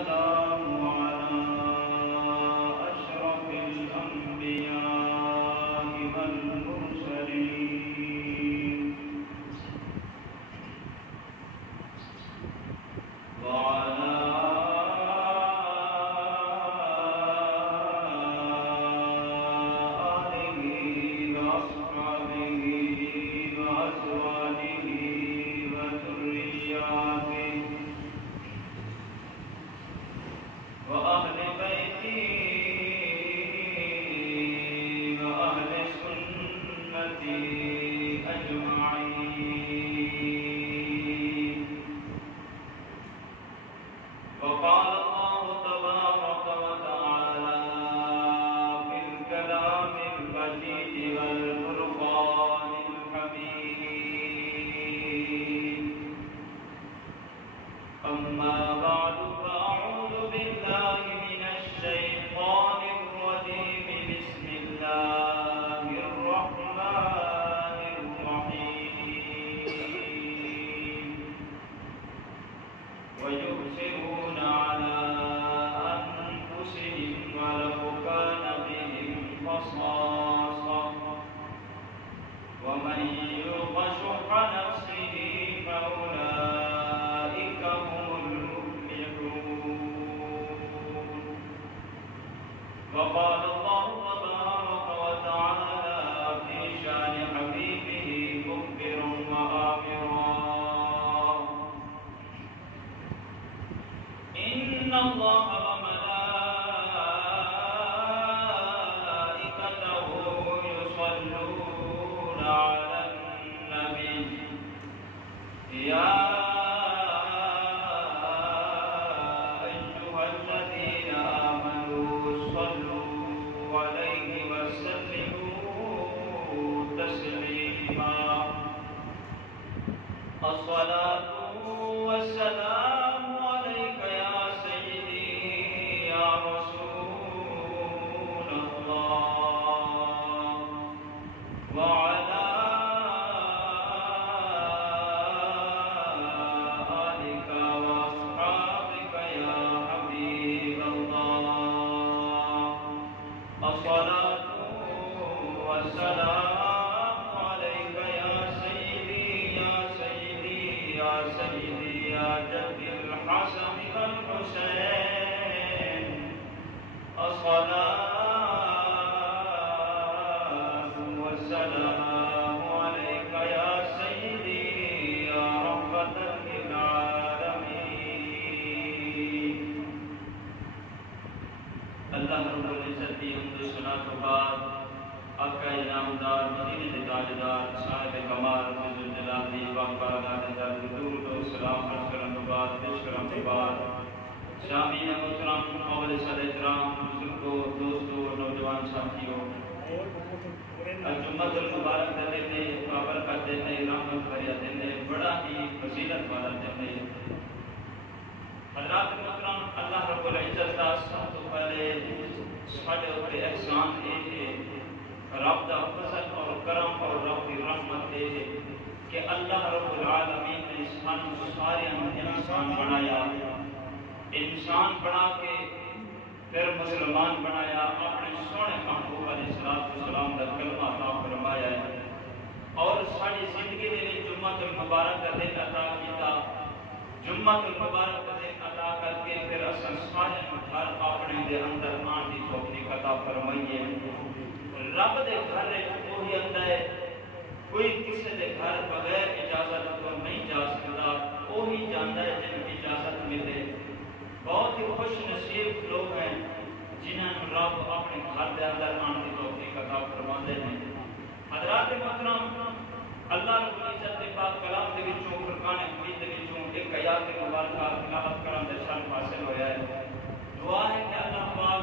والسلام على أشرف الأنبياء والمرسلين وعلى آله وأصحابه وأزواجه وذرياته وأهل بيته وأهل سنته أجمعين. وقال الله تبارك وتعالى في الكلام المجيد والفرقان الحميد: أما بعد فأعوذ بالله من الشيطان الرجيم. بسم الله الرحمن الرحيم. ويؤثرون على أنفسهم ولو كان بهم خصاصة ومن يوق شح نفسه فأولئك هم المفلحون. وقال الله تبارك وتعالى في شأن حبيبه مخبرا وآمرا: إن الله وملائكته يصلون على النبي يا أيها الذين آمنوا صلوا عليه وسلموا تسليما. الصلاة والسلام عليك يا سيدي يا رسول الله وعلى آلك وأصحابك يا حبيب الله. الصلاة والسلام عليك يا سيدي يا سيدي يا سيدي يا جد الحسن والحسين. الصلاة والسلام عليك يا سيدي يا رحمة للعالمين. اللہ رب العزت کی حمد و ثنا کے بعد آقا انعامدار مدینے کے تاجدار صاحب کمال ذو الجلال دی باقارہ نظر درود و سلام عرض کرنے کے بعد پیش کرنے کے بعد شامعین محترم اول صد احترام بزرگوں دوستوں نوجوان ساتھیوں جمعۃ المبارک کا دن ہے، بابرکت دن ہے، رحمت بھرا دن ہے، بڑا ہی فضیلت والا دن ہے. حضرات محترم اللہ رب العزت کا سب تو پہلے ساڈے اوپر احسان یہ ہے، رب دا فضل اور کرم اور رب کی رحمت ہے کہ اللہ رب العالمین نے سارے انسان بنایا. انسان بنا کے پھر مسلمان بنایا، اپنے سونے محبوب علیہ السلام کا کلمہ عطا فرمایا ہے اور ساری زندگی دے جمعۃ المبارک کا دن عطا کیتا. جمعۃ المبارک کا دن عطا کر کے پھر اصل سارے گھر اپنے دے اندر آن کی توفیق عطا فرمائی ہے. رب دے گھر وہی آتا ہے، کوئی کسی دے گھر بغیر اجازت تو نہیں جا سکتا، وہی جانتا ہے جن کی اجازت ملے. بہت ہی خوش نصیب لوگ ہیں جنہوں نے رب اپنے گھر دے اندر آن کی توفیق عطا فرماتے ہیں. حضرات محترم اللہ رب العزت کے پاک کلام دے وچوں فرقان حمید دے وچوں ایک آیات مبارکہ تلاوت کرن دا شرف حاصل ہویا ہے. دعا ہے کہ اللہ پاک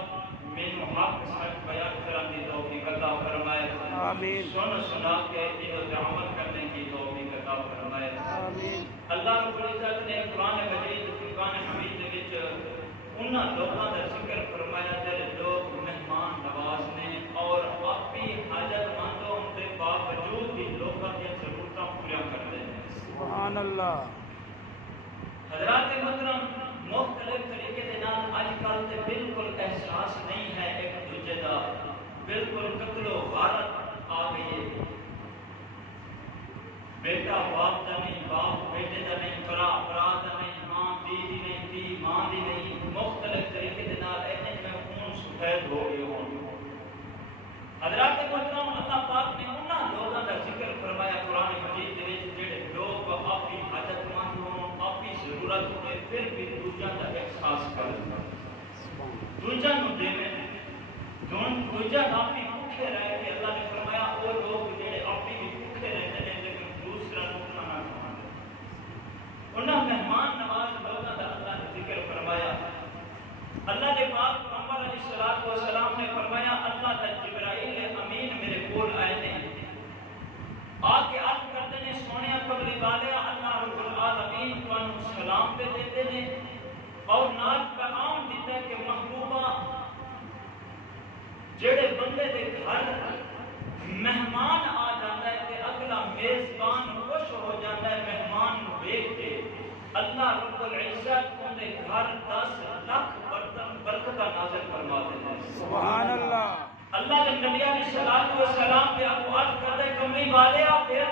مینوں حق سچ بیان کرن دی توفیق عطا فرمائے. آمین. سن سنا کے ان عمل کرنے کی توفیق عطا فرمائے. آمین. اللہ رب العزت نے قرآن مجید فرقان حمید دے وچ انہاں لوگاں دا ذکر فرمایا جڑے لوگ مہمان نواز نے اور اپنی حاجت مندوں کے باوجود بھی لوگوں کی ضرورتاں پوریاں کرتے ہیں. سبحان اللہ. حضرات محترم مختلف طریقے دے نال بالکل قتل و غارت آ گئی ہے. بیٹا باپ دا نہیں، باپ بیٹے دا نہیں، برا برا دا نہیں، ماں دی دی نہیں، دی ماں دی نہیں، مختلف طریقے دے نال اینے میں خون سفید ہو گئے ہوں. حضرات محترم، اللہ پاک نے انہاں لوگاں دا ذکر فرمایا قرآن مجید دے وچ جڑے لوگ اپنی حاجت مند ہون، اپنی ضرورت ہوئے پھر بھی دوجاں دا احساس کرن، دوجاں نوں دیویں، دوجاں اپنی بھوکے رہ کے اللہ نے فرمایا وہ لوگ جڑے اپنی بھی بھوکے رہتے ہیں لیکن دوسرا نوں کھانا کھاندے. انہاں مہمان نواز لوگاں دا اللہ نے ذکر فرمایا. اللہ کے پاک پیغمبر علیہ السلام نے فرمایا اللہ کا جبرائیل امین میرے کول آئے نے آ کے عرض کرتے ہیں سونے قبلی والے اللہ رب العالمین تانوں سلام پہ دیتے ہیں اور نال پیغام دیتا ہے کہ محبوبہ جڑے بندے دے گھر مہمان آ جاتا ہے کہ اگلا میزبان خوش ہو جاتا ہے مہمان نو دیکھ کے. اللہ رب العزت ان دے گھر 10 لاکھ برکتہ نازل فرما دیتے ہیں. سبحان اللہ. اللہ کے نبی علیہ الصلوۃ والسلام پہ اقوال کرتے کملی والے پھر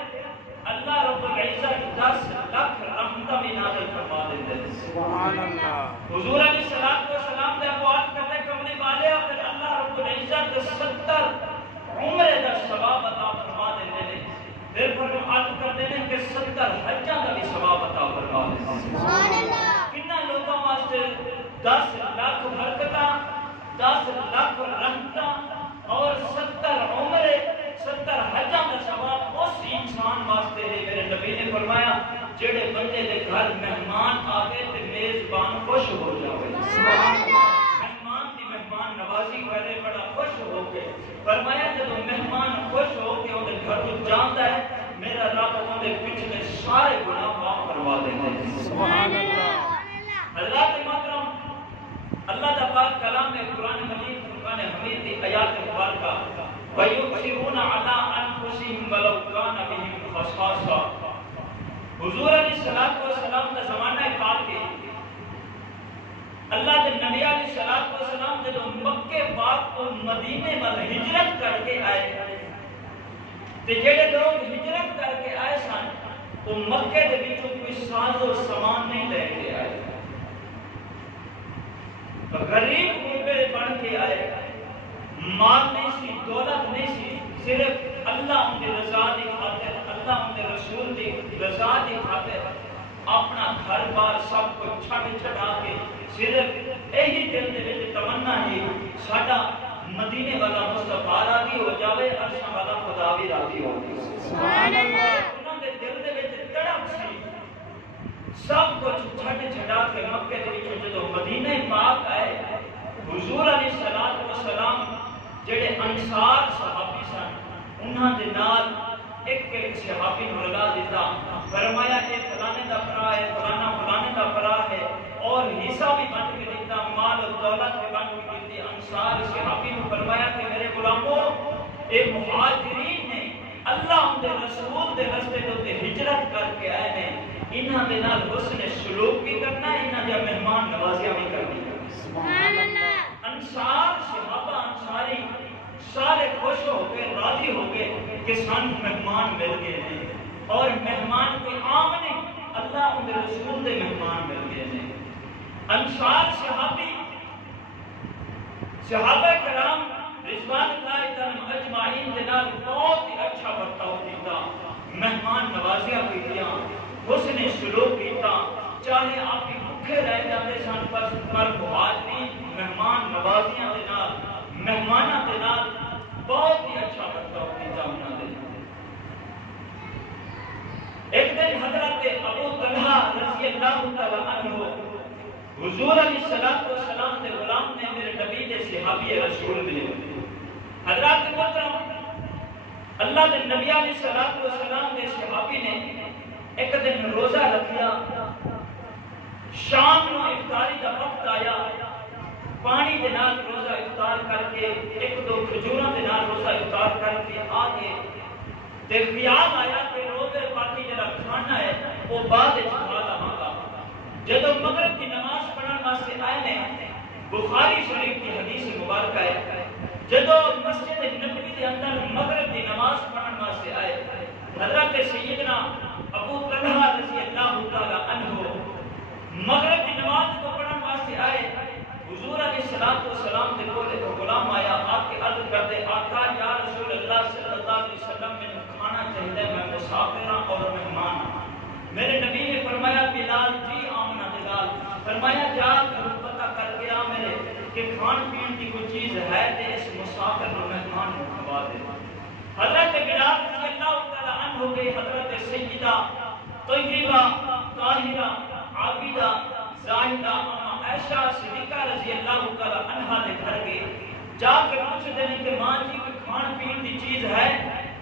اللہ رب العزت 10 لاکھ رحمتہ بھی نازل فرما دیتے ہیں. سبحان اللہ. حضور علیہ الصلوۃ والسلام پہ اقوال کرتے کملی والے پھر اللہ رب العزت 70 عمرے دا ثواب عطا فرما دیتے ہیں. پھر فرمان کرتے ہیں کہ 70 حجاں کا بھی ثواب عطا فرما دیتے ہیں. سبحان اللہ. کتنا لوگوں واسطے 10 لاکھ برکتاں، 10 لاکھ رحمتاں اور 70 عمرے، 70 حجاں کا ثواب اس انسان واسطے ہے. میرے نبی نے فرمایا جڑے بندے دے گھر مہمان آوے تے میزبان خوش ہو جاوے. سبحان اللہ. مہمان دی مہمان نوازی کرے بڑا خوش ہو کے. فرمایا جب مہمان خوش ہو کے انہیں گھر کو جانتا ہے میرا رب انہیں پچھلے سارے گناہ معاف کروا دیتے ہیں. سبحان اللہ. حضرات محترم، اللہ کا پاک کلام میں قرآن مجید فرقان حمید کی آیات مبارکہ وَيُؤْثِرُونَ عَلَىٰ أَنفُسِهِمْ وَلَوْ كَانَ بِهِمْ خَصَاصَةٌ. حضور علیہ السلام کا زمانہ پاک ہے. اللہ کے نبی علیہ السلام جب مکے پاک کو مدینے میں ہجرت کر کے آئے تے جڑے لوگ ہجرت کر کے آئے سن وہ مکے دے وچوں کوئی ساز و سامان نہیں لے کے آئے، غریب غربے بن کے آئے. مال نہیں سی، دولت نہیں سی، صرف اللہ ان کی رضا دی خاطر، اللہ ان کے رسول کی رضا دی خاطر اپنا گھر بار سب کو چھڑا کے صرف یہی دل دے وچ تمنا ہے ساڈا مدینے والا مصطفیٰ راضی ہو جاوے، عرشاں والا خدا بھی راضی ہو جاوے. سبحان اللہ. انہاں دے دل دے وچ تڑپ سی، سب کچھ چھڑا کے مکے دے وچ جدوں مدینے پاک آئے حضور علیہ السلام جڑے انصار صحابی سن انہاں دے نال ایک صحابی نو لگا دیتا. فرمایا اے فلانے دا بھرا ہے، فلانا فلانے دا بھرا ہے اور حصہ بھی بانٹ کے دیتا، مال و دولت بھی بانٹ کے دیتی. انصار صحابی نے فرمایا کہ میرے غلاموں اے مہاجرین نے اللہ ان دے رسول دے رستے تے ہجرت کر کے آئے ہیں، انہاں دے نال حسن سلوک بھی کرنا، انہاں دے مہمان نوازیاں بھی کرنی. سبحان اللہ. انصار صحابہ انصاری سارے خوش ہو گئے، راضی ہو گئے کہ سان مہمان مل گئے ہیں اور مہمان کوئی عام نہیں، اللہ ان دے رسول دے مہمان مل گئے ہیں. انصار صحابہ کرام رضوان اللہ تعالی اجمعین دے نال بہت ہی اچھا برتاؤ کیتا، مہمان نوازیاں کیتیاں، حسن سلوک کیتا. چاہے آپ کی بھوکے رہ جاتے سن پر مہاجرین مہمان نوازیاں دے نال مہماناں دے نال بہت ہی اچھا برتاؤ کیتا انہاں دے. ایک دن حضرت ابو طلحہ رضی اللہ تعالی عنہ حضور علیہ السلام کے غلام نے میرے نبی کے صحابی رسول ملے. حضرات محترم، اللہ کے نبی علیہ السلام کے صحابی نے ایک دن روزہ رکھیا. شام نو افطاری کا وقت آیا، پانی دے نال روزہ افطار کر کے ایک دو کھجوراں دے نال روزہ افطار کر کے آ کے تے خیال آیا کہ روزے باقی جڑا کھانا ہے وہ بعد وچ کھا لواں گا. جدوں مغرب کی نماز پڑھن واسطے آئے نے بخاری شریف کی حدیث مبارکہ ہے جدو مسجد نبوی کے اندر مغرب کی نماز پڑھنے واسطے آئے، حضرت سیدنا ابو طلحہ رضی اللہ تعالی عنہ مغرب کی نماز کو پڑھنے واسطے آئے، حضور علیہ السلام کے کول ایک غلام آیا، آپ کے عرض کرتے آقا یا رسول اللہ صلی اللہ علیہ وسلم میں کھانا چاہیے، میں مسافر ہوں اور مہمان ہوں۔ میرے نبی نے فرمایا بلال جی آمنا بلال، فرمایا جا کر پتہ کر کے آ میرے کہ کھان پین کی کوئی چیز ہے تے اس مسافر اور مہمان کو کھوا دے۔ حضرت بلال رضی اللہ تعالی عنہ کے حضرت سیدہ طیبہ طاہرہ عابدہ زاہدہ عائشہ صدیقہ رضی اللہ تعالی عنہا نے گھر کے جا کے پوچھتے ہیں کہ ماں جی کوئی کھان پین کی چیز ہے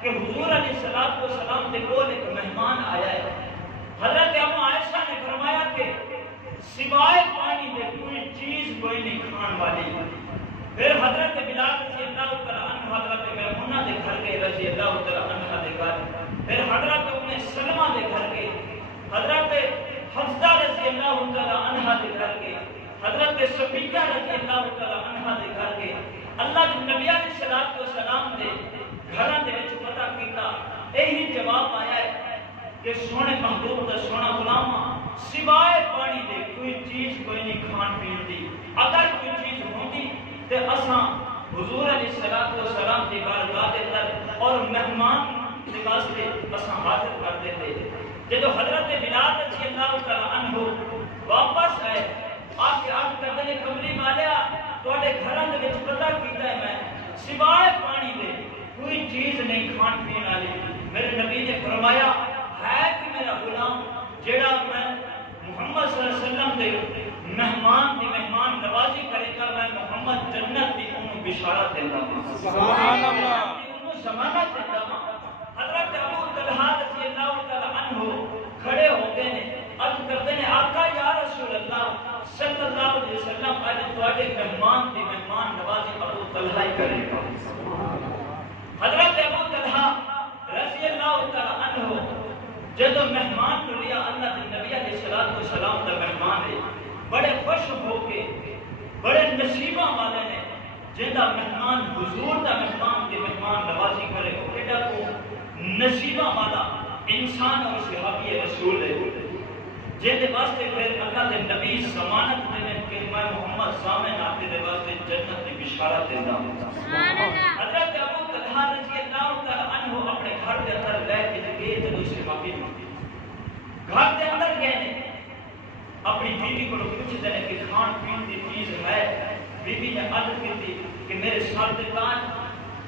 کہ حضور علیہ السلام کے کول ایک مہمان آیا ہے۔ حضرت اما عائشہ نے فرمایا کہ سوائے پانی دے کوئی چیز کوئی نہیں کھان والی۔ پھر حضرت بلال رضی اللہ تعالی عنہ حضرت میمونہ دے گھر کے رضی اللہ تعالی عنہ دے گھر، پھر حضرت ام سلمہ دے گھر کے، حضرت حفصہ رضی اللہ تعالی عنہ دے گھر کے، حضرت صفیہ رضی اللہ تعالی عنہ دے گھر کے، اللہ کے نبی علیہ السلام دے گھراں دے وچ پتہ کیتا، یہی جواب آیا ہے کہ سونے محبوب دا سونا غلام سوائے پانی دے کوئی چیز کوئی نہیں کھان پین دی، اگر کوئی چیز ہوندی تے اساں حضور علیہ السلام دی بارگاہ دے اندر اور مہمان دے واسطے اساں حاضر کر دیتے۔ جدو حضرت بلال رضی اللہ تعالی عنہ واپس آئے، آپ کے عرض کرتے ہیں کملی والیا تواڈے گھراں دے وچ پتہ کیتا ہے میں سوائے پانی دے کوئی چیز نہیں کھان پین والی۔ میرے نبی نے فرمایا ہے کہ میرا غلام جیڑا میں محمد صلی اللہ علیہ وسلم دے مہمان دی مہمان نوازی کرے گا، میں محمد جنت دی انہوں بشارت دیتا ہوں، سبحان اللہ، انہوں ضمانت دیتا ہوں۔ حضرت ابو طلحہ رضی اللہ تعالی عنہ کھڑے ہوتے ہیں، عرض کرتے ہیں آقا یا رسول اللہ صلی اللہ علیہ وسلم آج تواڈے مہمان دی مہمان نوازی ابو طلحہ ہی کرے گا۔ حضرت ابو طلحہ رضی اللہ تعالی عنہ جدو مہمان کو لیا، اللہ کے نبی علیہ السلام کا مہمان ہے، بڑے خوش ہو کے بڑے نصیبہ والے نے جنہا مہمان حضور دا مہمان کے مہمان نوازی کرے، کہتا کو نصیبہ والا انسان اور صحابی رسول ہے، جہدے واسطے پھر اللہ کے نبی ضمانت دینے کہ میں محمد سامنے آتے دے واسطے جنت کی بشارت دیتا ہوں۔ حضرت ابو طلحہ رضی اللہ تعالی عنہ اپنے گھر کے اندر لے کے گئے جب اسے معافی مانگی، گھر کے اندر گئے نے اپنی بیوی کو پوچھتے ہیں کہ کھان پین کی چیز ہے؟ بیوی نے عرض کی تھی کہ میرے ساتھ تاج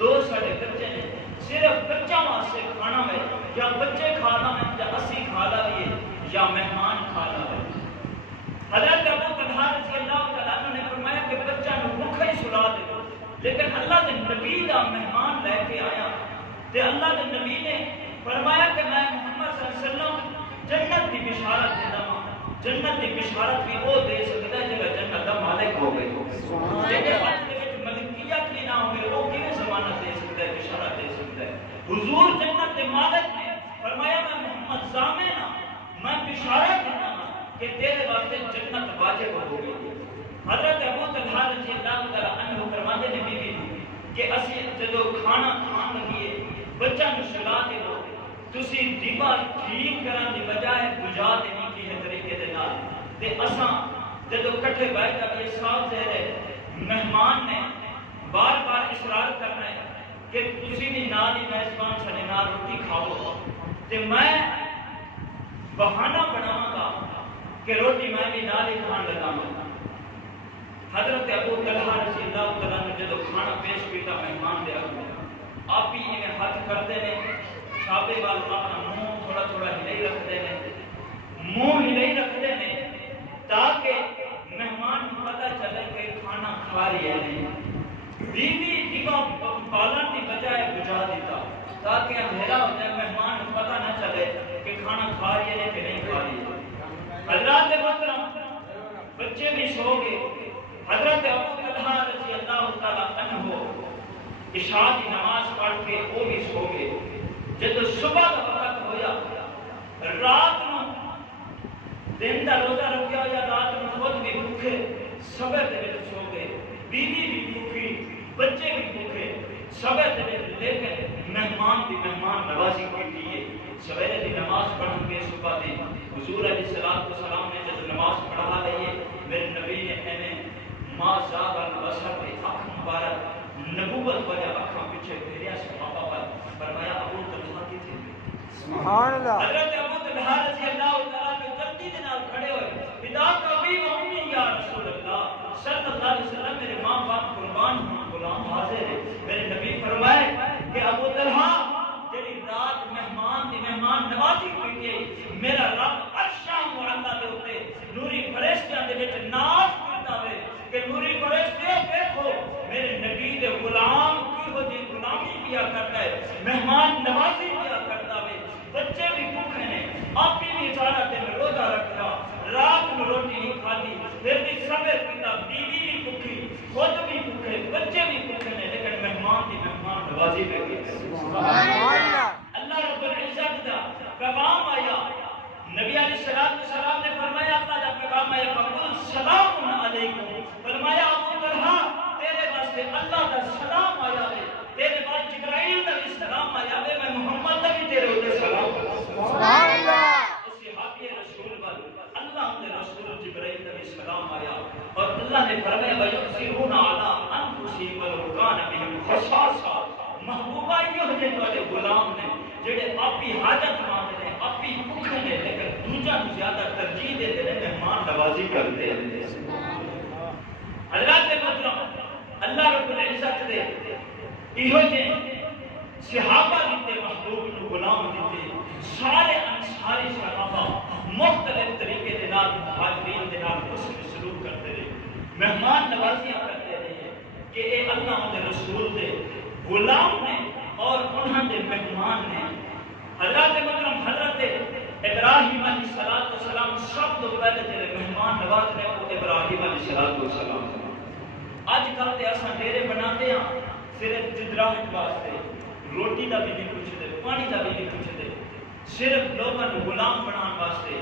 دو ساڑے بچے نے، صرف بچہ واسطے کھانا ہے، یا بچے کھانا ہے یا اسی کھانا ہے یا مہمان کھانا ہے۔ حضرت ابو طلحہ رضی اللہ تعالیٰ عنہ نے فرمایا کہ بچہ نو بھوکا ہی سلا دے، لیکن اللہ کے نبی دا مہمان لے کے آیا تے اللہ کے نبی نے فرمایا کہ میں محمد صلی اللہ علیہ وسلم جنت کی بشارت دیتا ہوں۔ جنت کی بشارت بھی وہ دے سکتا ہے جب جنت کا مالک ہو گئی، جنہیں حج کے وچ ملکیت بھی نہ ہوگی وہ کیوں ضمانت دے سکتا ہے، بشارت دے سکتا ہے؟ حضور جنت کے مالک نے فرمایا میں محمد ضامن ہوں، میں بشارت دیتا ہوں کہ تیرے واسطے جنت واجب ہو گئی۔ حضرت ابو طلحہ رضی اللہ تعالی عنہ فرماتے ہیں بیوی کہ اسی جدو کھانا کھان لگیے بچہ نو سلا دے دو، تسی دیوا ٹھیک کرن دی بجائے بجا دینی کی ہے طریقے دے نال، تے اساں جدو کٹھے بیٹھ کے یہ صاحب دے مہمان نے بار بار اصرار کرنا ہے کہ تسی بھی نال ہی میزبان سنے نال روٹی کھاؤ، تے میں بہانہ بناواں گا کہ روٹی میں بھی نال ہی کھان لگاواں۔ حضرت ابو طلحہ رضی اللہ تعالیٰ نے جدو کھانا پیش کیتا مہمان دے اگے، آپ ہی انہیں ہاتھ کرتے ہیں، چھاپے وال اپنا منہ تھوڑا تھوڑا ہلائی رکھتے ہیں، منہ ہلائی رکھتے ہیں تاکہ مہمان کو پتہ چلے کہ کھانا کھا رہی ہے نہیں۔ بیوی دیوا بالن کی بجائے بجا دیتا تاکہ اندھیرا ہو جائے، مہمان کو پتہ نہ چلے کہ کھانا کھا رہی ہے کہ نہیں کھا رہی ہے۔ حضرات محترم بچے بھی سو گئے، حضرت ابو طلحہ رضی اللہ تعالیٰ عنہ عشاء کی نماز پڑھ کے وہ بھی سو گئے۔ جب صبح کا وقت ہویا، رات نو دن دا روزہ رکھیا یا رات نو خود بھی بھوکے صبح دے وچ سو گئے، بیوی بھی بھوکی بچے بھی بھوکے سبے لیکن مہمان دی مہمان نوازی کی ہے سویرے دی نماز پڑھ کے صبح دی حضور علیہ السلام نے جب نماز پڑھا لئیے میرے نبی نے انہیں ما زاغ البصر کے اکھ مبارک نبوت وجہ اکھاں پیچھے پھریا صحابہ پر فرمایا ابو طلحہ کی تھی سبحان اللہ حضرت ابو طلحہ رضی اللہ تعالیٰ کے جلدی کے نال کھڑے ہوئے فدا کبھی و امی یا رسول اللہ صلی اللہ علیہ وسلم میرے ماں باپ قربان ہوں غلام حاضر ہے میرے نبی فرمائے کہ ابو طلحہ جڑی رات مہمان نوازی ہوئی ہے میرا رب عرشاں معلّہ دے اوتے نوری فرشتیاں دے وچ ناز کردا ہے کہ نوری فرشتے دیکھو میرے نبی دے غلام کیہو جی غلامی کیا کرتا ہے مہمان نوازی کیا کرتا ہے بچے بھی بھوکے نے آپ بھی سارا دن روزہ رکھا رات میں روٹی نہیں کھاتی پھر بھی صبر کیتا بیوی بھی بھوکی خود بھی بھوکے بچے بھی بھوکے نے لیکن مہمان کی مہمان نوازی پہ گئی سبحان اللہ اللہ رب العزت کا پیغام آیا نبی علیہ السلام نے فرمایا اللہ کا پیغام آیا فقل سلام علیکم فرمایا ابو طلحہ تیرے واسطے اللہ کا سلام آیا ہے تیرے بعد جبرائیل کا بھی سلام آیا ہے میں محمد کا بھی تیرے اوپر سلام سبحان اللہ صحابی رسول پر اللہ کے رسول جبرائیل کا بھی سلام آیا اور اللہ نے فرمایا وَيُؤْثِرُونَ عَلَىٰ أَنفُسِهِمْ وَلَوْ كَانَ بِهِمْ خَصَاصَةٌ محبوبہ یہ جے تواڈے غلام نے جڑے اپنی حاجت مانگ نے اپنی بھوک نے لیکن دوجا نوں زیادہ ترجیح دیتے ہیں مہمان نوازی کرتے ہیں حضرات محترم اللہ رب العزت دے ایہو جے صحابہ دیتے محبوب نو غلام دیتے سارے انصاری صحابہ مختلف طریقے دے نال مہاجرین دے نال حسن سلوک کرتے رہے مہمان نوازیاں کرتے رہے کہ اے اللہ دے رسول دے غلام نے اور انہاں دے مہمان نے حضرت محترم حضرت ابراہیم علیہ السلام سب تو پہلے جڑے مہمان نواز نے وہ ابراہیم علیہ السلام اج کل تے اساں ڈیرے بناتے ہیں صرف جدراہٹ واسطے روٹی دا بھی نہیں پوچھتے پانی دا بھی نہیں پوچھتے صرف لوگوں کو غلام بنان واسطے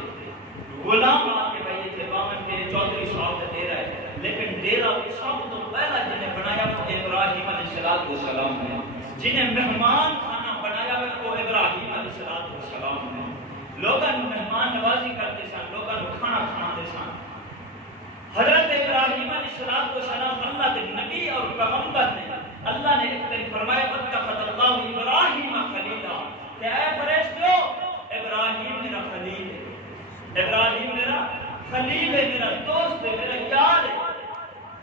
غلام آ کے بھائی تھے باون کے چودھری صاحب کا ڈیرا ہے لیکن ڈیرا سب تو پہلا جنہیں بنایا وہ ابراہیم علیہ السلام نے جنہیں مہمان کھانا بنایا وہ ابراہیم علیہ السلام نے لوگوں مہمان نوازی کرتے سن لوگوں کھانا کھاتے سن حضرت ابراہیم علیہ السلام اللہ کے نبی اور پیغمبر نے اللہ نے ایک دن فرمایا واتخذ اللہ ابراہیم خلیلا کہ اے فرشتو ابراہیم میرا خلیل ہے ابراہیم میرا خلیل ہے میرا دوست ہے میرا یار ہے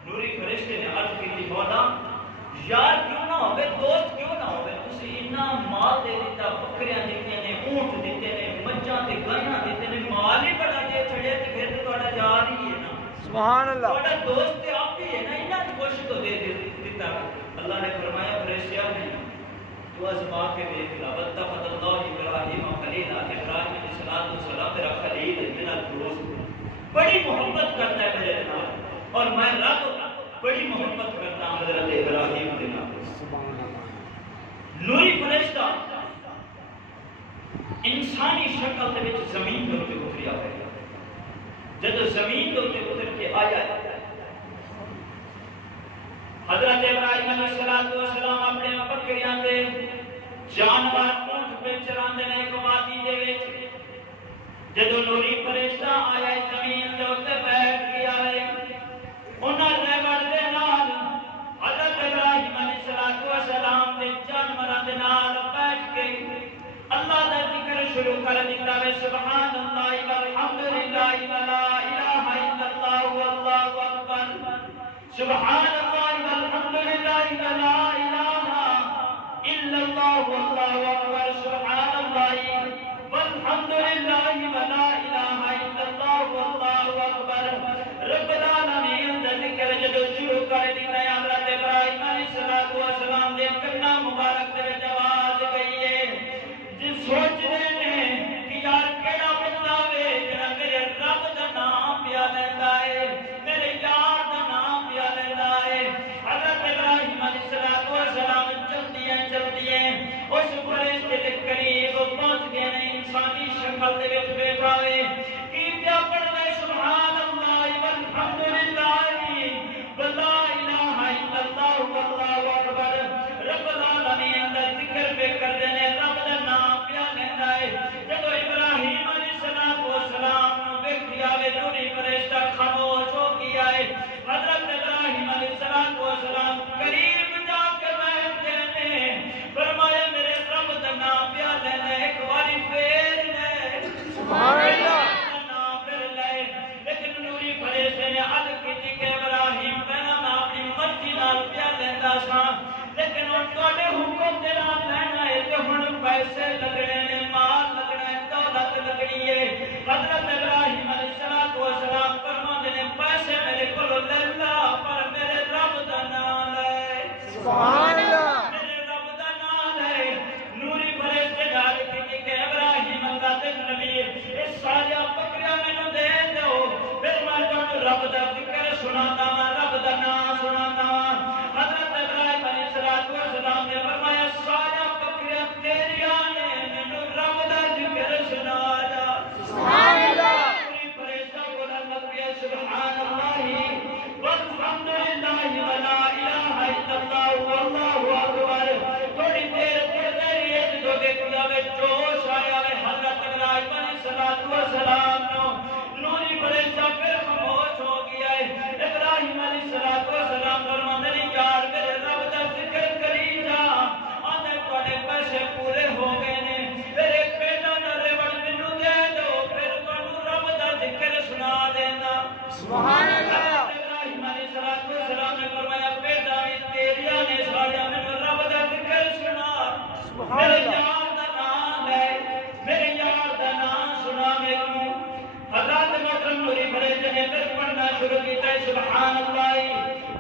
نوری فرشتے نے عرض کی تھی مولا یار کیوں نہ ہوئے دوست کیوں نہ ہوئے تسی اتنا مال دے دیتا بکریاں دیتے نے اونٹ دیتے نے مجھاں تے گایاں دیتے نے مال ہی بڑا دے چھڑے تے پھر تو تہاڈا یار ہی ہے نا سبحان اللہ تہاڈا دوست تے آپ ہی ہے نا انہاں دی کچھ تو دے دیتا اللہ نے فرمایا فرشتیاں نے تو ازما کے دیکھ لا واتخذ اللہ ابراہیم خلیلا ابراہیم علیہ السلام میرا خلیل ہے میرا دوست بڑی محبت کرتا ہے میرے نال اور میں رب بڑی محبت کرتا ہوں حضرت ابراہیم کے نال نوری فرشتہ انسانی شکل دے وچ زمین دے اوپر اتریا ہے جب زمین دے اوپر اتر کے آیا حضرت ابراہیم علیہ السلام اپنے بکریاں دے جانور اونٹ پہ چراندے نے ایک وادی دے وچ جدوں نوری فرشتہ آیا زمین دے اوپر بیٹھ گیا ہے انہاں ریوڑ دے نال حضرت ابراہیم علیہ السلام دے جانوراں دے نال بیٹھ کے اللہ دا ذکر شروع کر دیتا ہے سبحان اللہ والحمدللہ ولا الہ الا اللہ واللہ اکبر سبحان اللہ والحمدللہ ولا الہ الا اللہ واللہ اکبر سبحان اللہ والحمدللہ ولا الہ الا اللہ واللہ اکبر رب العالمین دا ذکر جدو شروع کر دیتا ہے حضرت ابراہیم علیہ السلام دے کنا مبارک دے جواز گئی ہے جس سوچ رہے ہیں کہ یار کیڑا بندہ وے جڑا میرے رب دا نام پیا لیندا ہے میرے یار دا نام پیا لیندا ہے حضرت ابراہیم علیہ السلام چلدی ہیں اس فرشتے دے قریب پہنچ گئے نے انسانی شکل دے وچ بیٹھا ہے کی پیا پڑھدا ہے سبحان اللہ والحمدللہ ولا الہ الا اللہ واللہ سبحان اللہ میرے رب دا نام ہے نوری بھرے سے گال کی کہ ابراہیم اللہ دے نبی اس سارا بکریاں مینوں دے دو پھر میں تانوں رب دا ذکر سناتا ہاں رب دا نام سناتا ہاں حضرت ابراہیم علیہ السلام نے فرمایا سارا بکریاں تیریاں نے مینوں رب دا ذکر سنا جا سبحان اللہ سبحان اللہ والحمد للہ ولا الہ الا اللہ واللہ اکبر تھوڑی دیر پڑھتے رہیے جو کہ خدا میں جوش آیا ہے حضرت ابراہیم علیہ السلام نوری فرشتہ پھر خاموش ہو گیا ہے ابراہیم علیہ السلام فرماتے ہیں یار میرے رب دا ذکر کری جا آنے تھوڑے پیسے پورے ہو گئے نے پھر ایک بیٹا نرے بڑھ مینوں دے دو پھر تانوں رب دا ذکر سنا دینا سبحان اللہ ابراہیم علیہ السلام نے فرمایا بیٹا تیریاں نے سارا مینوں رب دا ذکر سنا میرے یار دا نام ہے میرے یار دا نام سنا میرے حضرت محترم نوری فرشتے نے پھر پڑھنا شروع کیا سبحان اللہ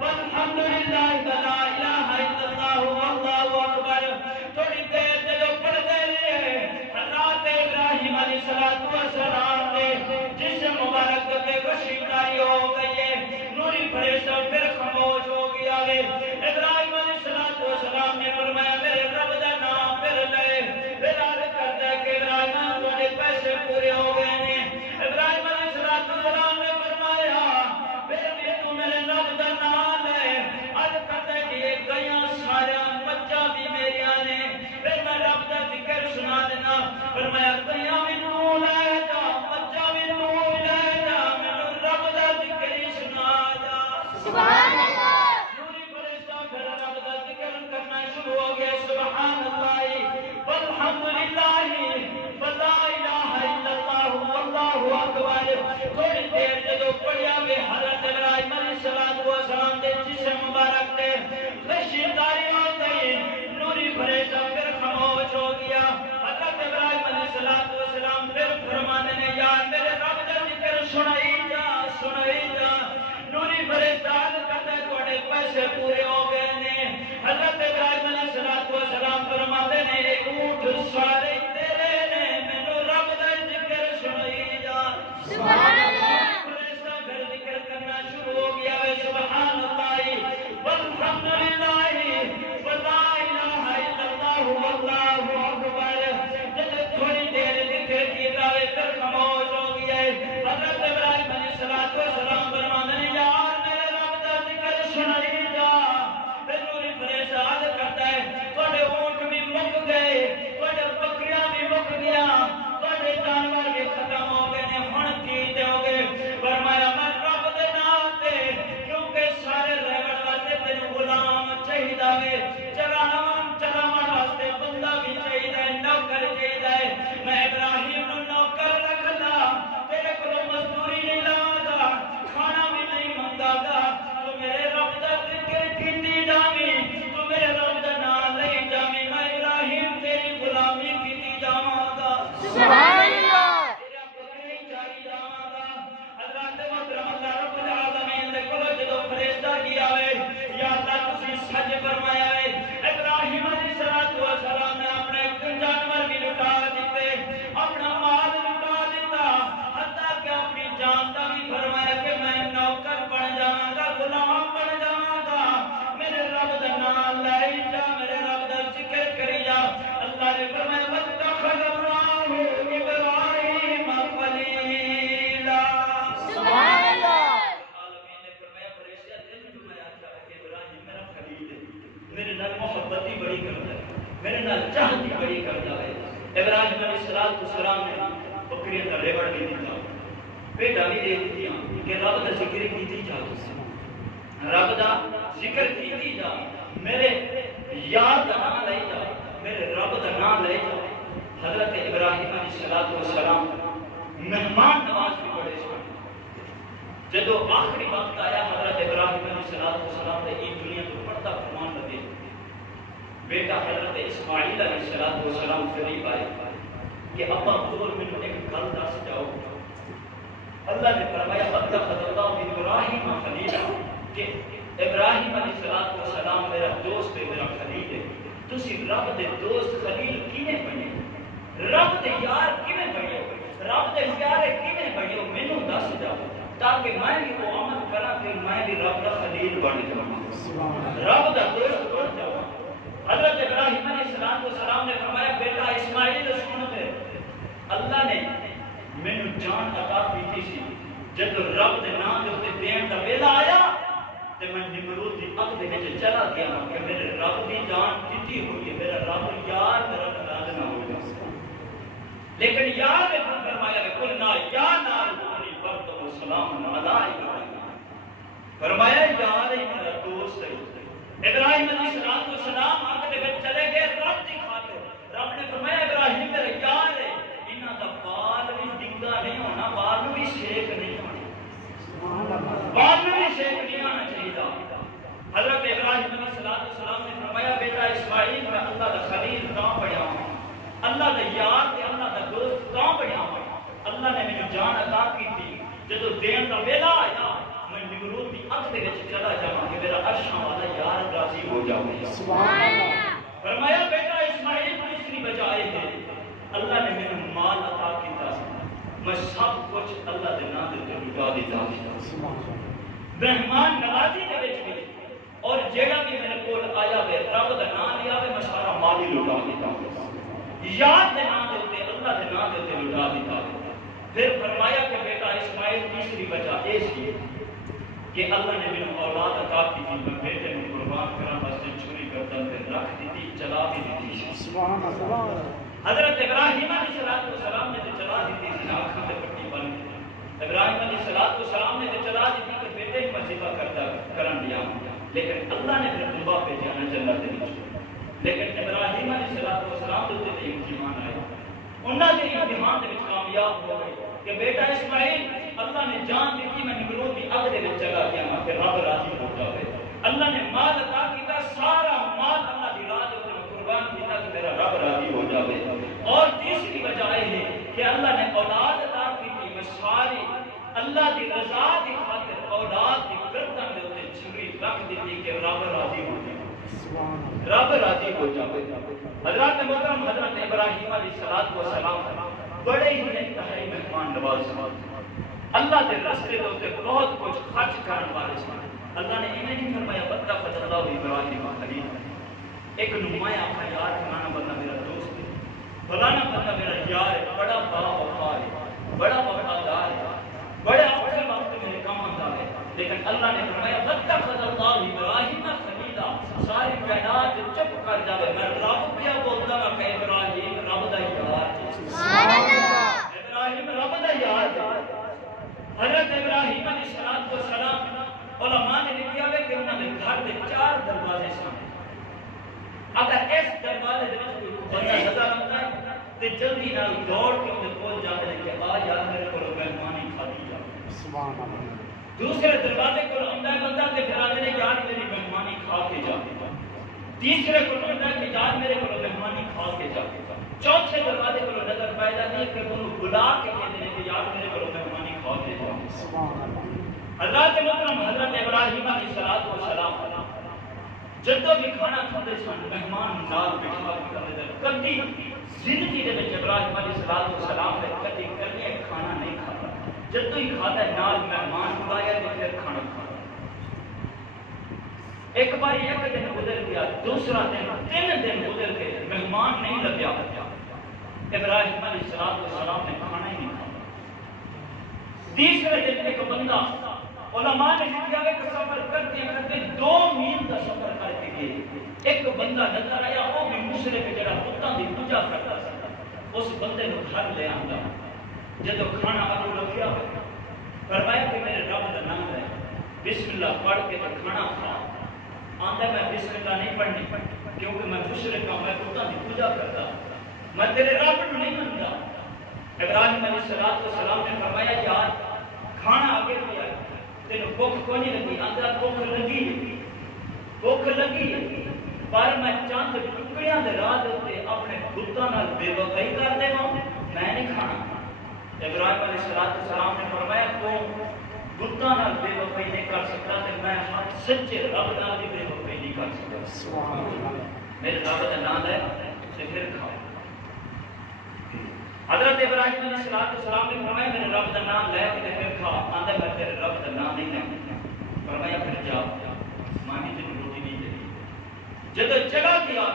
والحمد للہ ولا الہ الا اللہ واللہ اکبر تھوڑی دیر جب پڑھتے رہے حضرت ابراہیم علیہ السلام نے جسم مبارک کے وشیداری ہو گئی ہے نوری فرشتہ پھر خاموش ہو گیا ہے ابراہیم علیہ السلام نے فرمایا میرے رب دا نام پھر لے پھر عرض کرتا ہے کہ ابراہیم تھوڑے پیسے پورے ہو گئے ہیں ابراہیم علیہ السلام نے فرمایا پھر بھی تو میرے رب دا نام لے عرض کرتا ہے کہ یہ گیاں سارا بچہ بھی میریاں نے پھر میں رب دا ذکر سنا دینا فرمایا گیاں بھی نو لے جا بچہ بھی نو لے جا مینوں رب دا ذکر سنا جا سبحان اللہ نوری فرشتہ پھر رب دا ذکر کرنا شروع ہو گیا سبحان اللہ والحمد للہ ولا الہ الا اللہ واللہ اکبر تھوڑی دیر جدو پڑھیا میں حضرت ابراہیم علیہ السلام دے جسم مبارک تے خشیداری ہو گئی نوری فرشتہ پھر خاموش ہو گیا حضرت ابراہیم علیہ السلام پھر فرمانے نے یار میرے رب دا ذکر سنائی جا نوری فرشتہ کہتا ہے تھوڑے پیسے پورے ہو گئے نے حضرت ابراہیم علیہ السلام فرماتے نے ایک اونٹ سارے تیرے نے مینوں رب دا ذکر سنائی جا سبحان اللہ فرشتہ پھر ذکر کرنا شروع ہو گیا ہے سبحان اللہ والحمد للہ ولا الہ الا اللہ واللہ اکبر جب تھوڑی دیر ذکر کیا ہے پھر خاموش ہو گیا ہے حضرت ابراہیم علیہ السلام فرماتے ہیں یار میرے رب دا ذکر سنائی جا پھر نوری فرشتہ عرض کرتا ہے تھوڑے اونٹ بھی مک گئے تھوڑے بکریاں بھی مک گیا تھوڑے جانور بھی ختم ہو گئے نے ہن کی دیو گے فرمایا میں رب دے نام تے کیونکہ سارے رہن واسطے تینوں غلام چاہیدا ہے چلاون واسطے بندہ بھی چاہیدا ہے نوکر چاہیدا ہے میں ابراہیم نوں نوکر رکھدا تیرے کولوں مزدوری نہیں لواں کھانا بھی نہیں منگدا گا تو میرے رب دا ذکر کیتی جاویں تو میرے رب دا نام لئی جاویں میں ابراہیم تیری غلامی کیتی جاواں گا سبحان اللہ تیرا بکری چاری جاواں گا حضرت محترم اللہ رب العالمین دے کولوں جدوں فرشتہ کیا ہے یا اللہ تسی سچ فرمایا ہے ابراہیم علیہ السلام نے اپنے جانور بھی لٹا دیتے اپنا مال لٹا دیتا حتیٰ کہ اپنی جان کا بھی فرمایا کہ میں نوکر بن جاواں گا غلام بن جاواں گا میرے رب دا نام لائی جا میرے رب دا ذکر کری جا اللہ نے فرمایا واتخذ اللہ ابراہیم خلیلا سبحان اللہ عالمین نے فرمایا فرشتہ دل جو میں آتا ہے کہ ابراہیم میرا خلیل ہے میرے نال محبت ہی بڑی کرتا ہے میرے نال چاہت ہی بڑی کرتا ہے ابراہیم علیہ السلام نے بکریاں دا ریوڑ بھی دیتا بیٹا بھی دے دیا کہ رب دا ذکر کیتی جا رب دا ذکر کیتی جا میرے یار دا نام لے جا میرے رب دا نام لے جا حضرت ابراہیم علیہ السلام مہمان نواز بھی بڑے سن جدو آخری وقت آیا حضرت ابراہیم علیہ السلام نے یہ دنیا کو پڑھتا فرمان لگے بیٹا حضرت اسماعیل علیہ السلام قریب آئے کہ ابا حضور میں ایک گل دس جاؤ اللہ نے فرمایا اتخذ اللہ ابراہیم خلیلا کہ ابراہیم علیہ والسلام میرا دوست ہے، میرا خلیل ہے. تسی رب دے دوست خلیل کیویں بنے؟ رب دے یار کیویں بنے؟ رب دے پیارے کیویں بنے؟ مینوں دس جاؤ تاکہ میں بھی وہ عمل کراں کہ میں بھی رب دا خلیل بن جاواں، رب دا دوست بن جاواں. حضرت ابراہیم علیہ السلام نے فرمایا بیٹا اسماعیل سن لے، اللہ نے مینوں جان عطا کیتی سی، جب رب دے نام دے اوتے دین دا ویلا آیا تے میں نمرود دی اگ دے وچ چلا گیا کہ میرے رب دی جان دتی ہوئی ہے، میرا رب یار میرا ناراض نہ ہو جائے. لیکن یار نے فرمایا کہ قلنا یا نار کونی برد و سلام علی ابراہیم، فرمایا یار ہی میرا دوست ہے. ابراہیم علیہ السلام اگ دے وچ چلے گئے رب دی خاطر. رب نے فرمایا ابراہیم میرا یار ہے، انہاں دا بال بھی ڈنگا نہیں ہونا، بال بھی شیک نہیں ہونا، بال بھی شیک نہیں ہونا چاہیے. حضرت ابراہیم علیہ السلام نے فرمایا بیٹا اسماعیل میں اللہ دا خلیل کہاں بنیا ہوں، اللہ دا یار تے اللہ دا دوست کہاں بنیا ہوں. اللہ نے مجھے جان عطا کی تھی، جب دین دا ویلا آیا میں نمرود دی اگ دے وچ چلا جاواں کہ میرا عرشاں والا یار راضی ہو جاوے. سبحان اللہ. فرمایا بیٹا اسماعیل تیسری بجائے ہے اللہ نے مجھے مال عطا کیتا سی، میں سب کچھ اللہ دے نام دے لٹا دیتا. مہمان نوازی دے وچ بھی اور جیڑا بھی میرے کول آیا وے رب دا نام لیا وے میں سارا مال ہی لٹا دیتا، یاد دے نام دے اللہ دے نام دے لٹا دیتا. پھر فرمایا کہ بیٹا اسماعیل تیسری وجہ اے سی کہ اللہ نے مجھے اولاد عطا کی تھی، میں بیٹے کو قربان کراں بس چھری گردن پہ رکھ دیتی، چلا بھی دیتی. سبحان اللہ. حضرت ابراہیم علیہ السلام نے چلا دیتی سی، آنکھوں پہ پٹی بن گئی. ابراہیم علیہ السلام نے چلا دیتی کہ بیٹے ہی مذبح کرتا کرن دیا، لیکن اللہ نے پھر دعا بھیجا نہ جنت دے وچ. لیکن ابراہیم علیہ السلام دے تے امتحان آیا، انہاں دے امتحان دے وچ کامیاب ہو گئے کہ بیٹا اسماعیل اللہ نے جان دیتی میں نمرود دی اگ دے وچ چلا گیا کہ رب راضی ہو جاوے. اللہ نے مال عطا کیتا، سارا مال اللہ دی راہ دے قربان کیتا کہ میرا رب راضی ہو جاوے. اور تیسری وجہ ہے کہ اللہ نے اولاد عطا کیتی، میں ساری اللہ دی رضا دی خاطر اولاد دی گردن دے اوتے چھری رکھ دیتی کہ رب راضی ہو جاوے، رب راضی ہو جاوے. حضرت محترم حضرت ابراہیم علیہ السلام بڑے ہی انتہائی مہمان نواز اللہ کے راستے دے اوتے بہت کچھ خرچ کرنے والے سن. اللہ نے انہیں نہیں فرمایا واتخذ اللہ ابراہیم خلیلا، ایک نمایاں اپنا یار فلانا بندہ میرا دوست ہے، فلانا بندہ میرا یار ہے، بڑا باوفا ہے، بڑا وفادار ہے، بڑے اوکھے وقت میرے کام آتا ہے. لیکن اللہ نے فرمایا واتخذ اللہ ابراہیم خلیلا، ساری کائنات چپ کر جاوے میں رب کیا بولتا ہوں کہ ابراہیم رب دا یار ہے، ابراہیم رب دا یار ہے. حضرت ابراہیم علیہ السلام علماء نے لکھا ہے کہ انہوں نے گھر کے 4 دروازے سن. اگر اس دروازے دے وچ کوئی بندہ سزا رکھتا ہے تے جلدی نال دوڑ کے اون دے کول جاندے نے کہ آ یار میرے کول مہمانی کھادی جا. سبحان اللہ. دوسرے دروازے کول آندا ہے بندہ تے پھر آندے نے یار میری مہمانی کھا کے جا. تیسرے کول آندا ہے کہ یار میرے کول مہمانی کھا کے جا. چوتھے دروازے کول نظر پیدا نہیں کہ انہوں بلا کے کہندے نے کہ یار میرے کول مہمانی کھا کے جا. سبحان اللہ. حضرت محترم حضرت ابراہیم علیہ السلام جدوں بھی کھانا کھاندے سن مہمان نال بٹھا کے کھاندے. کبھی زندگی دے وچ ابراہیم علیہ السلام نے کبھی کبھی کھانا نہیں کھاتا، جدوں ہی کھاتا ہے نال مہمان بلایا تے پھر کھانا کھاتا. ایک بار ایک دن گزر گیا، دوسرا دن، 3 دن گزر گئے، مہمان نہیں لگیا. ابراہیم علیہ السلام نے کھانا ہی نہیں کھایا. تیسرے دن ایک بندہ علماء نے لکھا ہے کہ سفر کرتے کرتے 2 میل کا سفر کر کے گئے، ایک بندہ نظر آیا، وہ بھی مشرک جڑا بتاں دی پوجا کرتا سی. اس بندے نو گھر لے آندا، جدوں کھانا اگوں رکھیا فرمایا کہ میرے رب دا نام ہے، بسم اللہ پڑھ کے کھانا کھا. آندا میں بسم اللہ نہیں پڑھنی کیونکہ میں مشرک ہوں، میں بتاں دی پوجا کرتا، میں تیرے رب نو نہیں مندا. ابراہیم علیہ السلام نے فرمایا یار کھانا آگے پیا تینوں بھوک کو نہیں لگی. آندا بھوک لگی پر میں چند ٹکڑیاں دے راہ دے اپنے بتاں نال بے وفائی کر دیواں، میں نہیں کھانا. ابراہیم علیہ السلام نے فرمایا تو بتاں نال بے وفائی نہیں کر سکتا تے میں سچے رب نال بھی بے وفائی نہیں نہیں کر سکتا. میرے رب کا نام لے تے پھر کھاؤ. حضرت ابراہیم علیہ السلام نے فرمایا میرے رب کا نام لے کے پھر کھا. آندا میں تیرے رب کا نام نہیں لینا. فرمایا پھر جا مانی تجھے روٹی نہیں دے. جب جگہ دیا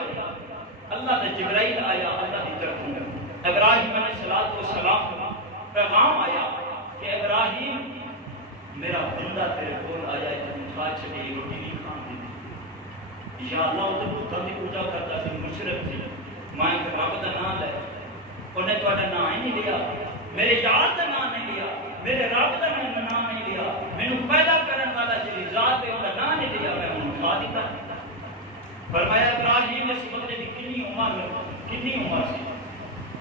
اللہ نے جبرائیل آیا اللہ کی طرف ابراہیم علیہ السلام پیغام آیا کہ ابراہیم میرا بندہ تیرے کول آیا ہے تو کھا چھڑی روٹی نہیں کھان دی. یا اللہ وہ تو بتوں کی پوجا کرتا سی مشرک تھی. میں رب کا نام لے انہیں تہاڈا نام ہی نہیں لیا. میرے یار کا نام نہیں لیا. میرے رب کا نام نہیں لیا. مینوں پیدا کرنے والا جی ذات ہے انہاں نام نہیں لیا. میں انہوں کھا دیتا. فرمایا ابراہیم اس بندے کی کتنی عمر سی؟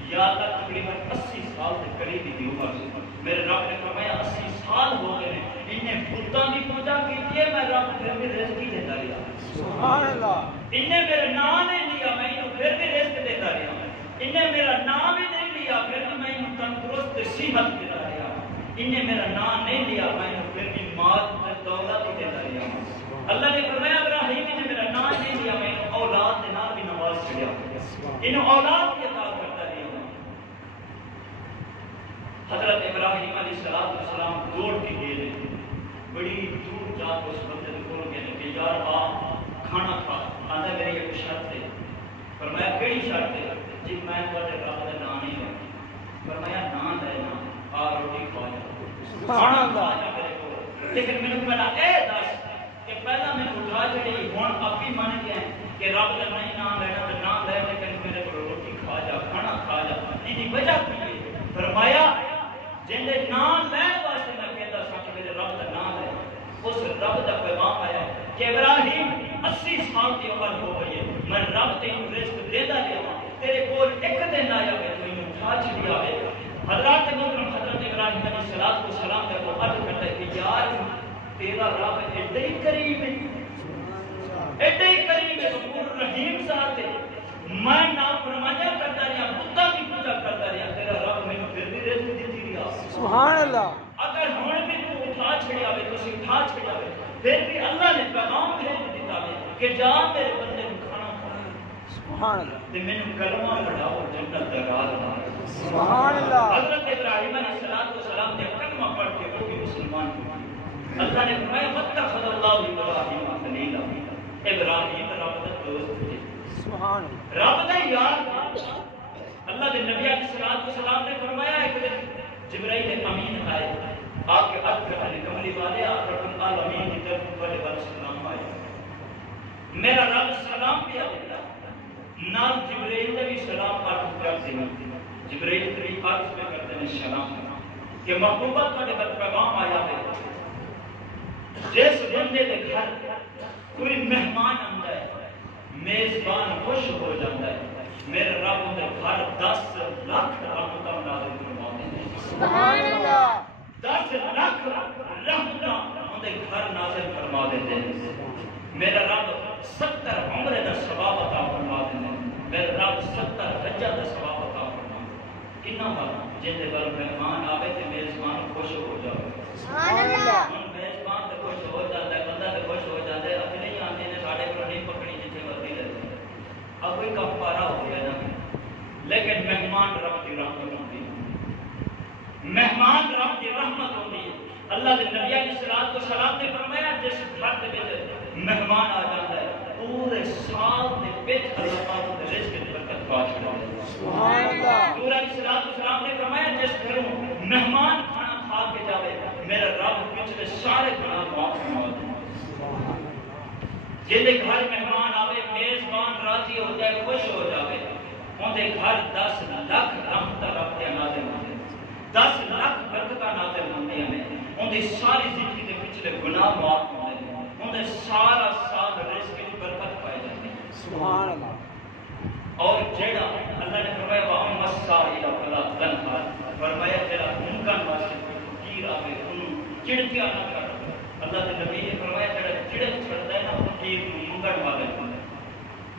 یا اللہ تقریباً 80 سال کے قریب کی عمر سی. میرے رب نے فرمایا 80 سال ہو گئے ہیں انہیں بتوں کی پوجا کی ہے. میں رب پھر بھی رزق ہی دیتا رہا. سبحان اللہ. انہیں میرا نام نہیں لیا میں انہوں پھر بھی رزق دیتا رہا. انہیں میرا نام ہی نہیں لیا پھر بھی میں انہوں تندرست صحت دیتا رہا. انہیں میرا نام نہیں لیا میں انہوں پھر بھی مال دولت ہی دیتا رہا. اللہ نے فرمایا ابراہیم نے میرا نام نہیں لیا میں انہوں اولاد کے نام بھی نواز چھڑیا. انہوں اولاد کی عطا کرتا رہا. حضرت ابراہیم علیہ السلام دوڑ کے گئے بڑی دور جا کے اس بندے کو کھول کے کہ یار آپ کھانا کھا. آندا میری ایک شرط ہے. فرمایا کیڑی شرط ہے؟ جی میں تہاڈے رب کا نام نہیں لینا. فرمایا نام لینا آ روٹی کھا جا. سبحان اللہ. لیکن میں نے پہلا اے دس کہ پہلا میں اٹھا چڑی ہوں اب بھی من گیا کہ رب کا نہیں نام لینا تو نام لے لیکن میرے کو روٹی کھا جا کھانا کھا جا. یہ وجہ کی ہے؟ فرمایا جن دے نام لین واسطے میں کہتا سا کہ میرے رب کا نام ہے اس رب کا پیغام آیا کہ ابراہیم 80 سال کی عمر ہو گئی ہے میں رب تینوں رزق دیتا رہا. تیرے کول ایک دن آیا کہ تو انہوں اٹھا چھڑیا ہے. حضرات محترم حضرت ابراہیم علیہ السلام کا وہ عرض کرتا ہے کہ یار تیرا رب ایڈے ہی قریب ہے ایڈے ہی قریب ہے غفور رحیم ذات ہے. میں نافرمانیاں کرتا رہا بتوں کی پوجا کرتا رہا تیرا رب مینوں پھر بھی رزق دیتی رہا. سبحان اللہ. اگر ہن بھی تو اٹھا چھڑیا ہے تو اٹھا چھڑیا ہے پھر بھی اللہ نے پیغام بھیج دیتا ہے کہ جا میرے بندے کو کھانا کھا. سبحان اللہ. تے مینوں کلمہ پڑھاؤ جنت دا راز ہے. سبحان اللہ. حضرت ابراہیم علیہ السلام نے کلمہ پڑھ کے وہ بھی مسلمان ہوئے. اللہ نے فرمایا واتخذ اللہ ابراہیم خلیلا. ابراہیم رب کا دوست ہے. سبحان اللہ. رب کا یار. اللہ کے نبی علیہ السلام نے فرمایا ایک دن جبرائیل امین آئے آپ کے عرض کرنے کملی والے آپ رب العالمین کی طرف والے سلام آئے. میرا رب سلام بھی آتا نام جبرائیل نے بھی سلام عرض کرتے ہیں. جبرائیل بھی عرض میں کرتے ہیں سلام کہ محبوبہ تھوڑے بد پیغام آیا ہے جس بندے کے گھر کوئی مہمان آتا ہے میزبان خوش ہو جاتا ہے میرے رب کے گھر 10 لاکھ رحمتاں نازل فرماتے ہیں. سبحان اللہ. 10 لاکھ رحمتاں ان کے گھر نازل فرما دیتے ہیں. میرا رب 70 عمرے کا ثواب عطا فرما دیتے ہیں. میرا رب 70 حجہ کا ثواب عطا فرما دیتے ہیں. بار جن کے گھر مہمان آوے تے میزبان خوش ہو جائے. سبحان اللہ. میزبان تے خوش ہو جاتا ہے بندہ تے خوش ہو جاتا ہے. اپنے ہی آتے ہیں ساڑھے کو نہیں پکڑی جتنے مرضی رہتے ہیں. اب کوئی کم پارا ہو گیا نا لیکن مہمان رب کی رحمت ہوتی ہے. مہمان رب کی رحمت ہوتی ہے. اللہ کے نبی علیہ السلام نے فرمایا جس گھر کے وچ مہمان آ جاتا ہے پورے سال دے وچ اللہ پاک دے رزق دی برکت پا چھڑدا ہے. سبحان اللہ. حضور علیہ السلام نے فرمایا جس گھروں مہمان کھانا کھا کے جاوے میرا رب پچھلے سارے گناہ معاف فرما دے. جن کے گھر مہمان آوے میزبان راضی ہو جائے خوش ہو جاوے ان کے گھر 10 لاکھ رحمت رب کے نازل ہوتے ہیں. 10 لاکھ برکت نازل ہوتی ہیں. ان کی ساری زندگی کے پچھلے گناہ معاف ہوتے ہیں. ان کے سارا سال رزق کی برکت پائی جاتی ہے. سبحان اللہ. اور جیڑا اللہ نے فرمایا وَأَمَّ السَّائِلَ فَلَا تَنْهَرْ فرمایا جیڑا منکر واسطے فقیر آوے انہوں چڑکیا نہ کر. اللہ کے نبی نے فرمایا جیڑا چڑک چھڑتا ہے نا فقیر منکر والے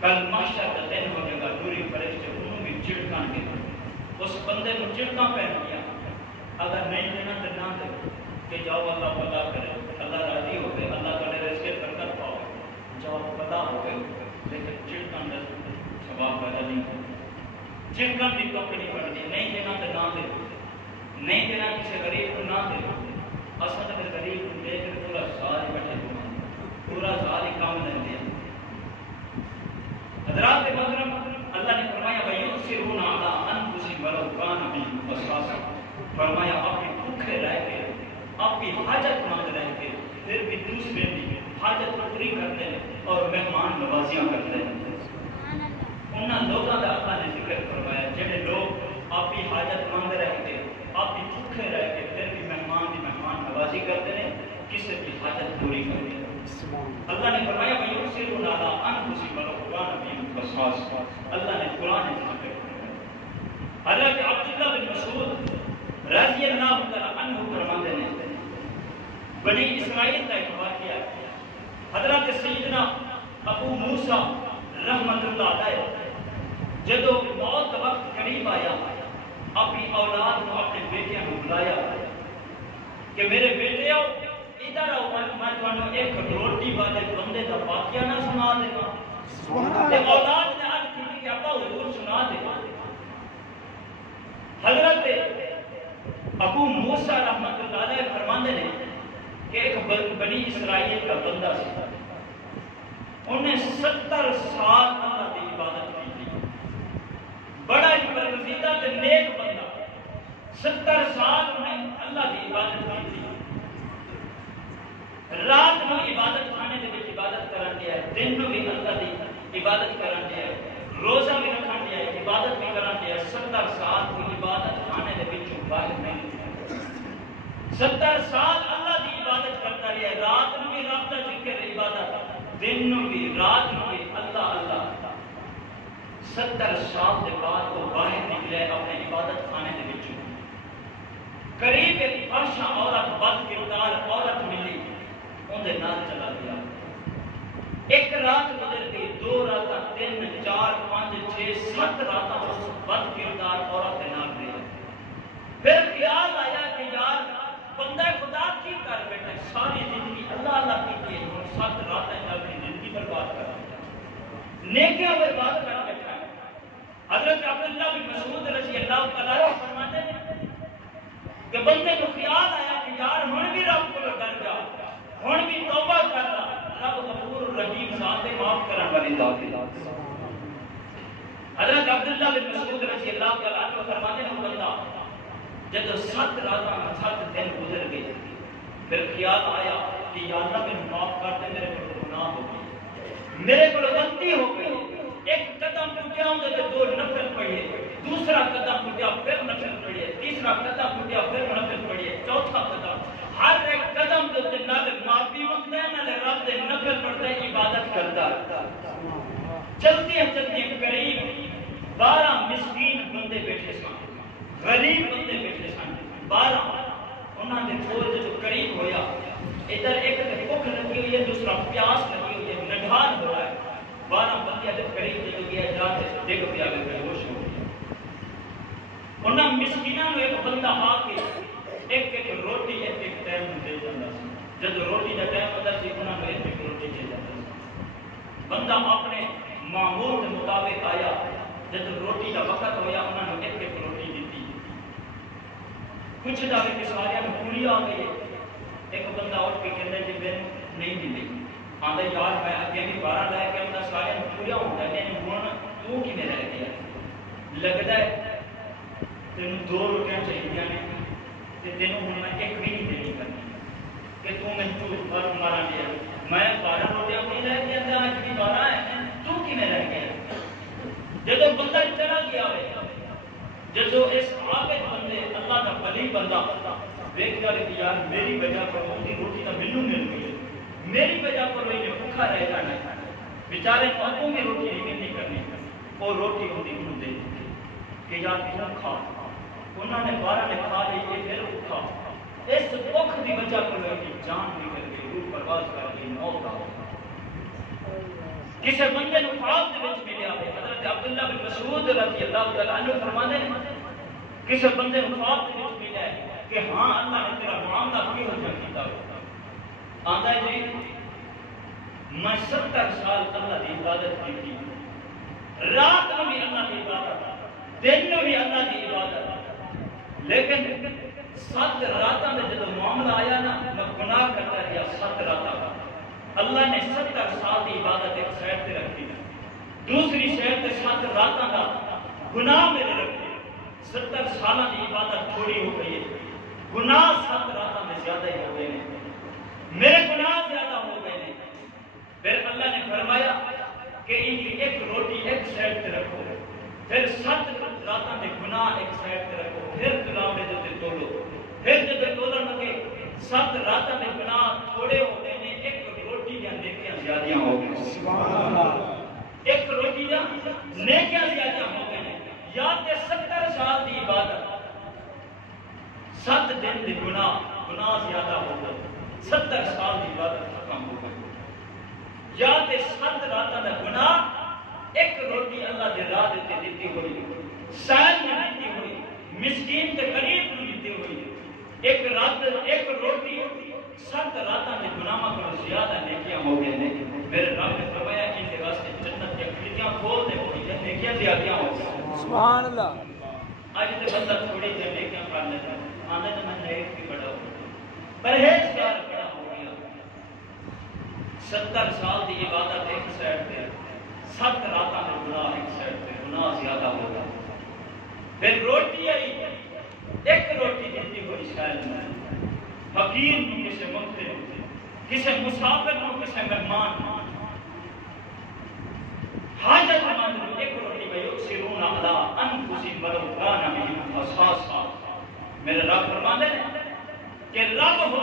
کل محشر کا دن ہو جائے گا دوری فرشتے انہوں بھی چڑکان کے اس بندے کو چڑکاں پہن دیا. اگر نہیں دینا تو نہ دے کہ جاؤ اللہ پتا کرے اللہ راضی ہو گئے اللہ تعالی رزق برکت پاؤ جاؤ پتا ہو چنکن کی توک نہیں پڑنی نہیں دینا تو نہ دے نہیں دینا کسی غریب کو نہ دے اصل میں غریب کو دے کر پورا سال بیٹھے پورا سال ہی کام لیں دیا حضرات محترم اللہ نے فرمایا وَيُؤْثِرُونَ عَلَىٰ أَنفُسِهِمْ وَلَوْ كَانَ بِهِمْ خَصَاصَةٌ فرمایا اپنی بھوکے رہ کے اپنی حاجت مند رہ کے پھر بھی دوسرے کی حاجت پوری کرتے ہیں اور مہمان نوازیاں کرتے ہیں انہاں لوگوں کا اللہ نے ذکر فرمایا جڑے لوگ اپنی حاجت مند رہ کے اپنی بھوکے رہ کے پھر بھی مہمان نوازی کرتے ہیں کسی کی حاجت پوری کرتے ہیں اللہ نے فرمایا وَيُؤْثِرُونَ عَلَىٰ أَنفُسِهِمْ وَلَوْ كَانَ بِهِمْ خَصَاصَةٌ اللہ نے قرآن میں ذکر فرمایا حضرت عبداللہ بن مسعود رضی اللہ عنہ فرماتے ہیں بنی اسرائیل کا ایک واقعہ حضرت سیدنا ابو موسیٰ رحمت اللہ علیہ جدو موت وقت قریب آیا اپنی اولاد کو اپنے بیٹیاں کو بلایا کہ میرے بیٹے آؤ ادھر آؤ میں تمہیں ایک روٹی والے بندے کا واقعہ نہ سنا دے گا اولاد نے عرض کی کہ ابا حضور سنا دے گا حضرت ابو موسیٰ رحمت اللہ علیہ فرماتے ہیں کہ ایک بنی اسرائیل کا بندہ سی انہیں 70 سال اللہ کی عبادت کی تھی بڑا ہی برگزیدہ تے نیک بندہ 70 سال انہیں اللہ کی عبادت کی تھی رات میں عبادت خانے دے وچ عبادت کرن دیا ہے دن میں بھی اللہ کی عبادت کرن دیا ہے روزہ بھی رکھن دیا ہے عبادت بھی کرن دیا ہے 70 سال کو عبادت خانے دے وچ باہر نہیں 70 سال اللہ کی عبادت کرتا رہا رات میں بھی رب کا ذکر عبادت دن میں بھی رات میں بھی اللہ اللہ 70 سال کے بعد وہ باہر نکلے اپنے عبادت خانے دے وچ قریب ایک فحشہ عورت بد کردار عورت ملی اندے نال چلا گیا ایک رات گزر گئی 2 رات 3 4 5 6 7 رات اس بد کردار عورت کے نال رہی پھر خیال آیا کہ یار بندہ خدا کی کر بیٹھا ساری زندگی اللہ اللہ کی ہے 7 راتیں اپنی زندگی برباد کر نیکیاں برباد کر بیٹھا حضرت عبداللہ بن مسعود رضی اللہ تعالیٰ عنہ فرماتے ہیں کہ بندے کو خیال آیا کہ یار ہن بھی رب کو ڈر جا ہن بھی توبہ کر رب غفور الرحیم ذات معاف کرنے والی ذات ہے حضرت عبداللہ بن مسعود رضی اللہ تعالیٰ عنہ فرماتے ہیں بندہ جب 7 راتاں 7 دن گزر گئے پھر خیال آیا کہ یا اللہ میں معاف کر دے میرے کو گناہ ہو گئی میرے کو غلطی ہو گئی ایک قدم ٹوٹیا ہوں تو 2 نفل پڑھیے دوسرا قدم ٹوٹیا پھر نفل پڑھیے تیسرا قدم ٹوٹیا پھر نفل پڑھیے چوتھا قدم ہر ایک قدم تو نہ معافی مانگتا ہے نہ رب دے نفل پڑھتا ہے عبادت کرتا ہے چلتی قریب 12 مسکین بندے بیٹھے سن غریب بندے بیٹھے سن 12 انہاں دے کول جو قریب ہویا ادھر ایک تے بھوک لگی ہوئی ہے دوسرا پیاس لگی ہوئی ہے نڈھال ہو رہا ہے 12 بندے دے قریب جو گیا جا کے ڈگ پیا بے ہوش ہو گیا انہاں مسکیناں نو ایک بندہ آ کے ایک روٹی ایک ٹائم دے جاندا سی جب روٹی دا ٹائم ہوتا سی انہاں نو ایک روٹی دے جاندا سی بندہ اپنے معمول کے مطابق آیا جب روٹی کا وقت ہویا انہوں نے ایک روٹی دیتی کچھ دعوے کے سارے پوری آ گئی ایک بندہ اٹھ کے کہتا ہے جی میں نہیں ملی آدھا یار میں اگے بھی 12 لے کے اپنا سارے پورا ہوتا ہے لیکن ہوں تو کی میں رہ گیا لگتا ہے تین 2 روٹیاں چاہیے نے تینوں ہوں میں ایک بھی نہیں دینی کرنی کہ تو میں جھوٹ مارا لیا میں 12 روٹیاں نہیں رہ گیا آج بھی 12 ہے تو کی میں رہ گیا جب بندہ چلا گیا ہے جب اس عابد بندے اللہ کا ولی بندہ دیکھ کر یار میری وجہ پر ہوتی روٹی تو مینوں مل گئی میری وجہ پر وہ بھوکا رہ جانا ہے بیچارے پاپوں کی روٹی نہیں کرنی اور روٹی ہوتی انہوں دے کہ یار تم کھا انہوں نے 12 نے کھا لی یہ پھر کھا اس بھوک کی وجہ پر جان نکل گئی روح پرواز کر گئی موت آ کسی بندے کو خواب دے وچ ملیا ہے حضرت عبداللہ بن مسعود رضی اللہ تعالیٰ عنہ فرماتے ہیں کسی بندے کو خواب دے وچ ملیا ہے کہ ہاں اللہ نے تیرا معاملہ کی ہو جاتا ہے آندا ہے جی میں 70 سال اللہ کی عبادت کی تھی رات میں بھی اللہ کی عبادت دن میں بھی اللہ کی عبادت، لیکن 7 راتوں میں جب معاملہ آیا نا میں گناہ کرتا رہا 7 راتوں کا، اللہ نے 70 سال کی عبادت ایک سائڈ سے رکھی، دوسری سائڈ سے 7 راتوں کا گناہ میرے رکھے، 70 سالوں کی عبادت تھوڑی ہو گئی ہے، گناہ 7 راتوں میں زیادہ ہی ہو گئے ہیں، میرے گناہ زیادہ ہو گئے ہیں۔ پھر اللہ نے فرمایا کہ ان کی ایک روٹی ایک سائڈ سے رکھو، پھر 7 راتوں میں گناہ ایک سائڈ سے رکھو، پھر گلاوڑے جو سے تولو، پھر جب تولن لگے 7 راتوں میں گناہ تھوڑے ہو گئے ہیں، ایک روٹی یا نیکیاں زیادہ ہو گئی، سبحان اللہ، ایک روٹی یا نیکیاں زیادہ ہو گئے ہیں، یا تے 70 سال دی عبادت 7 دن دی گناہ زیادہ ہو گئے، 70 سال دی عبادت ختم ہو گئی، یا تے 7 راتوں کا گناہ ایک روٹی اللہ دے راہ تے دیتی ہوئی، سائل میں دیتی ہوئی، مسکین کے قریب میں دیتی ہوئی، ایک روٹی 7 راتوں میں گناہ کو زیادہ نیکیاں ہو گئے ہیں۔ میرے رب نے فرمایا ان کے واسطے جنت کی کھڑکیاں کھول دے ہوئی ہیں، نیکیاں زیادہ ہو گئی۔ سبحان اللہ۔ آج تے بندہ تھوڑی سی نیکیاں کر لیتا ہے، آنے تو میں نیک بھی بڑا ہوں، پرہیزگار بڑا ہو گیا۔ 70 سال دی عبادت ایک سائڈ پہ، 7 راتوں میں گناہ ایک سائڈ پہ، گناہ زیادہ ہو گیا۔ پھر روٹی آئی، ایک روٹی دیتی ہوئی شاید میں فقیر کو کسی مقتل کسی مسافر کو کسی مہمان حاجت مند کو ایک روٹی ویؤثرون علی انفسہم ولو کان بہم خصاصہ۔ میرے رب فرماتے ہیں کہ رب ہو